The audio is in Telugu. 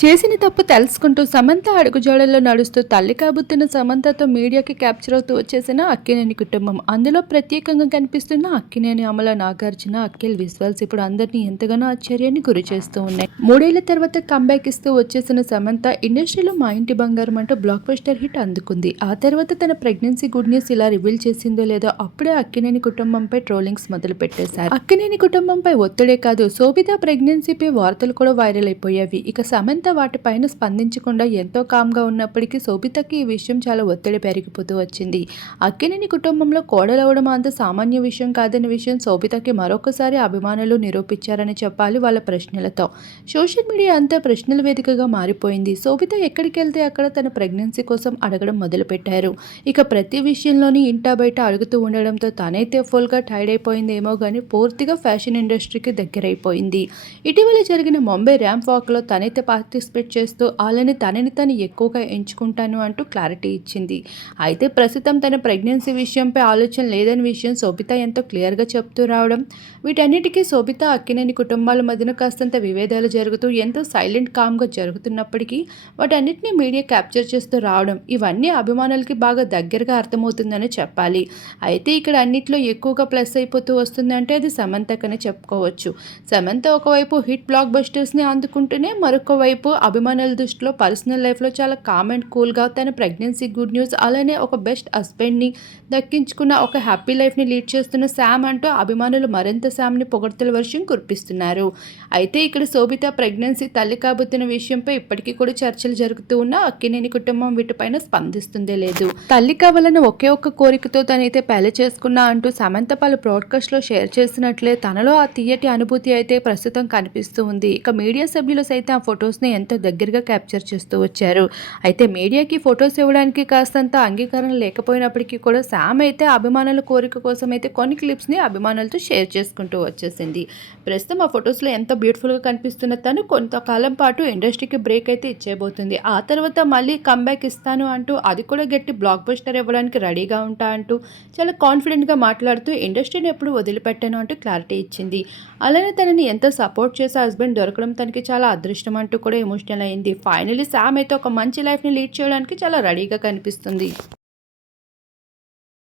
చేసిన తప్పు తెలుసుకుంటూ సమంత అడుగుజాడల్లో నడుస్తూ తల్లి కాబుతున్న సమంతతో మీడియాకి క్యాప్చర్ అవుతూ వచ్చేసిన అక్కినేని కుటుంబం. అందులో ప్రత్యేకంగా కనిపిస్తున్న అక్కినేని అమల, నాగార్జున, అఖిల్ విజువల్స్ ఇప్పుడు అందరినీ ఎంతగానో ఆశ్చర్యాన్ని గురి చేస్తూ ఉన్నాయి. 3 ఏళ్ల తర్వాత కంబ్యాక్ ఇస్తూ వచ్చేసిన సమంత ఇండస్ట్రీలో మా ఇంటి బంగారం అంటూ బ్లాక్ బస్టర్ హిట్ అందుకుంది. ఆ తర్వాత తన ప్రెగ్నెన్సీ గుడ్ న్యూస్ ఇలా రివీల్ చేసిందో లేదో అప్పుడే అక్కినేని కుటుంబంపై ట్రోలింగ్స్ మొదలు పెట్టేశారు. అక్కినేని కుటుంబంపై ఒత్తిడే కాదు, శోభిత ప్రెగ్నెన్సీపై వార్తలు కూడా వైరల్ అయిపోయాయి. ఇక సమంత వాటిపైన స్పందించకుండా ఎంతో కామ్గా ఉన్నప్పటికీ శోభితకి ఈ విషయం చాలా ఒత్తిడి పెరిగిపోతూ వచ్చింది. అక్కినేని కుటుంబంలో కోడలవడం అంత సామాన్య విషయం కాదనే విషయం శోభితకి మరొకసారి అభిమానులు నిరూపించారని చెప్పాలి. వాళ్ళ ప్రశ్నలతో సోషల్ మీడియా అంతా ప్రశ్నల వేదికగా మారిపోయింది. శోభిత ఎక్కడికి వెళ్తే అక్కడ తన ప్రెగ్నెన్సీ కోసం అడగడం మొదలుపెట్టారు. ఇక ప్రతి విషయంలోని ఇంటా బయట అడుగుతూ ఉండడంతో తనైతే ఫుల్గా టైర్డ్ అయిపోయిందేమో కానీ పూర్తిగా ఫ్యాషన్ ఇండస్ట్రీకి దగ్గరైపోయింది. ఇటీవల జరిగిన ముంబై ర్యాంప్ వాక్లో తనైతే పార్టిసిపేట్ చేస్తూ వాళ్ళని తనని తను ఎక్కువగా ఎంచుకుంటాను అంటూ క్లారిటీ ఇచ్చింది. అయితే ప్రస్తుతం తన ప్రెగ్నెన్సీ విషయంపై ఆలోచన లేదని విషయం శోభిత ఎంతో క్లియర్గా చెప్తూ రావడం, వీటన్నిటికీ శోభిత అక్కినేని కుటుంబాల మధ్యన కాస్తంత విభేదాలు జరుగుతూ ఎంతో సైలెంట్ కామ్గా జరుగుతున్నప్పటికీ వాటన్నిటిని మీడియా క్యాప్చర్ చేస్తూ రావడం, ఇవన్నీ అభిమానులకి బాగా దగ్గరగా అర్థమవుతుందని చెప్పాలి. అయితే ఇక్కడ అన్నిట్లో ఎక్కువగా ప్లస్ అయిపోతూ వస్తుందంటే అది సమంతకనే చెప్పుకోవచ్చు. సమంత ఒకవైపు హిట్ బ్లాక్ బస్టర్స్ని అందుకుంటూనే మరొక వైపు అభిమానుల దృష్టిలో పర్సనల్ లైఫ్లో చాలా కామ్ అండ్ కూల్గా తన ప్రెగ్నెన్సీ గుడ్ న్యూస్, అలానే ఒక బెస్ట్ హస్బెండ్ని దక్కించుకున్న ఒక హ్యాపీ లైఫ్ని లీడ్ చేస్తున్న శామ్ అంటూ అభిమానులు మరింత శామ్ని పొగడ్తల వర్షం కురిపిస్తున్నారు. అయితే ఇక్కడ శోభిత ప్రెగ్నెన్సీ తల్లి కాబోతున్న విషయంపై ఇప్పటికీ కూడా చర్చలు జరుగుతూ ఉన్న అక్కినేని కుటుంబం వీటిపైన స్పందిస్తుందే లేదు. తల్లి కావాలని ఒకే ఒక్క కోరికతో తనైతే పెళ్లి చేసుకున్నా అంటూ సమంత పలు బ్రాడ్కాస్ట్లో షేర్ చేసినట్లే తనలో ఆ తీయటి అనుభూతి అయితే ప్రస్తుతం కనిపిస్తూ ఉంది. ఇక మీడియా సభ్యులు సైతం ఆ ఫొటోస్ని ఎంతో దగ్గరగా క్యాప్చర్ చేస్తూ వచ్చారు. అయితే మీడియాకి ఫొటోస్ ఇవ్వడానికి కాస్తంత అంగీకారం లేకపోయినప్పటికీ కూడా శామ్ అయితే అభిమానుల కోరిక కోసం అయితే కొన్ని క్లిప్స్ని అభిమానులతో షేర్ చేసుకుంటూ వచ్చేసింది. ప్రస్తుతం ఆ ఫొటోస్లో ఎంతో బ్యూటిఫుల్గా కనిపిస్తున్న తను కొంతకాలం పాటు ఇండస్ట్రీకి బ్రేక్ అయితే ఇచ్చేయబోతుంది. ఆ తర్వాత మళ్ళీ కంబ్యాక్ ఇస్తాను అంటూ అది కూడా గట్టి బ్లాక్ బస్టర్ ఇవ్వడానికి రెడీగా ఉంటా అంటూ చాలా కాన్ఫిడెంట్గా మాట్లాడుతూ ఇండస్ట్రీని ఎప్పుడు వదిలిపెట్టాను అంటూ క్లారిటీ ఇచ్చింది. అలానే తనని ఎంతో సపోర్ట్ చేసే హస్బెండ్ దొరకడం తనకి చాలా అదృష్టం అంటూ కూడా ఎమోషనల్ అయింది. ఫైనలీ శామ్ అయితే ఒక మంచి లైఫ్ని లీడ్ చేయడానికి చాలా రెడీగా కనిపిస్తుంది.